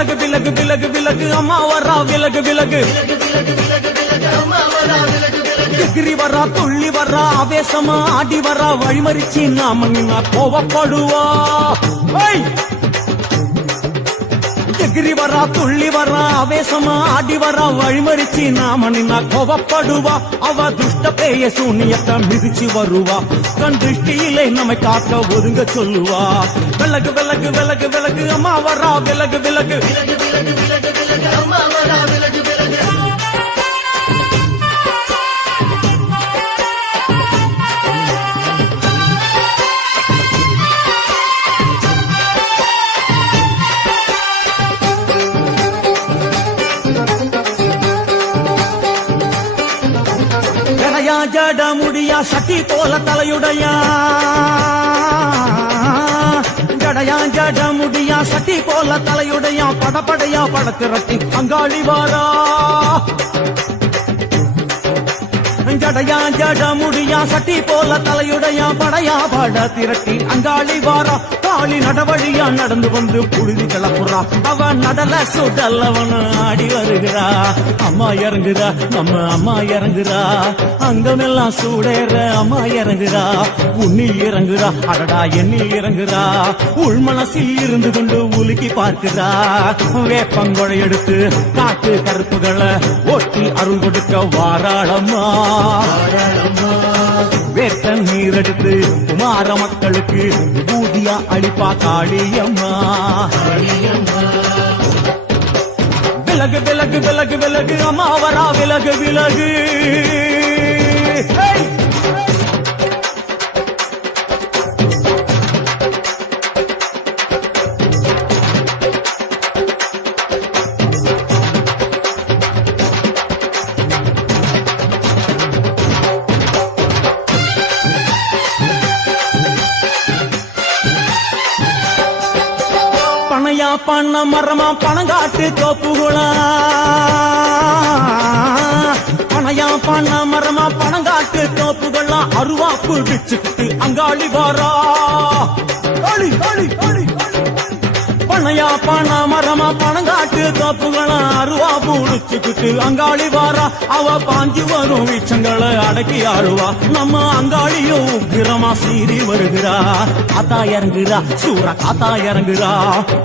விலகு விலகு விலகு விலகு அம்மா வரா விலகு விலகு எகிரி வரா துள்ளி வரா ஆவேசமா ஆடி வரா வழிமறிச்சு நாம நின்னா கோவப்படுவா எகிரி வரா துள்ளி வரா ஆவேசமா ஆடி வரா வழிமறிச்சு நாம நின்னா கோவப்படுவா அவ துஷ்ட பேய சூனியத்தை மிதிச்சு வருவா கண் திருஷ்டியிலே நம்மை காக்க ஒதுங்க சொல்லுவா விலகு விலகு விலகு விலகு அம்மா வரா விலகு விலகு அம்மா வரா விலகு விலகு ஜட முடியா சட்டி போல தலையுடையா ஜடையா ஜட முடியா சட்டி போல தலையுடையா படப்படையா படத்திரட்டி அங்காளி வாரா ஜடையா ஜட முடியா சட்டி போல தலையுடையா படையா பட திரட்டி அங்காளி வாரா காளி நடவழியா நடந்து வந்து புழுதி கிளப்புறா அவ நடல சுடல்லவன ஆடி வருகிறா அம்மா இறங்குறா நம்ம அம்மா இறங்குறா அங்கமெல்லாம் சூடேற அம்மா இறங்குறா உன்னில் இறங்குறா அடடா எண்ணில் இறங்குறா உள் மனசில் இருந்து கொண்டு உலுக்கி பார்க்கிறா வேப்பங்கொழை எடுத்து காட்டு கருப்புகளை ஓட்டி அருள் கொடுக்க வாராளம்மா வேட்ட நீர் எடுத்து குமார மக்களுக்கு பூதியா அளிப்பா காளியம்மா விலகு விலகு விலகு விலகு அம்மா வரா விலகு விலகு பணையா பண்ண மரமா பணங்காட்டு தோப்புகளா பணையா பண்ண மரமா பணங்காட்டு தோப்புகளா அருவாப்பு பிச்சுக்கிட்டு அங்காளி வாரா பணையா பண்ண மரமா பணங்காட்டு தோப்புகளா அருவா புடிச்சுக்கிட்டு அங்காளி வாரா அவ பாஞ்சு வரும் வீச்சங்களை அடக்கி ஆளுவா நம்ம அங்காளியும் உக்கிரமா சீறி வருகிறா காத்தா இறங்குறா சூற காத்தா இறங்குறா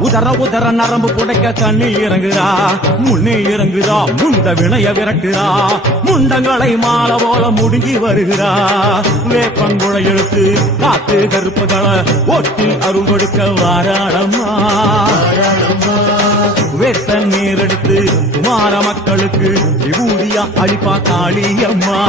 உதர உதர நரம்பு புடைக்க கண்ணில் இறங்குறா முன்னே இறங்குறா முண்ட வினைய விரட்டுறா முண்டங்களை மாலை போல முடுங்கி வருகிறா வேப்பங்குழை எழுத்து காத்து கருப்புகளை ஒட்டி அருள் கொடுக்க வாராளம்மா வேட்ட நீர் எடுத்து குமார மக்களுக்கு விபூதியா அளிப்பா காளியம்மா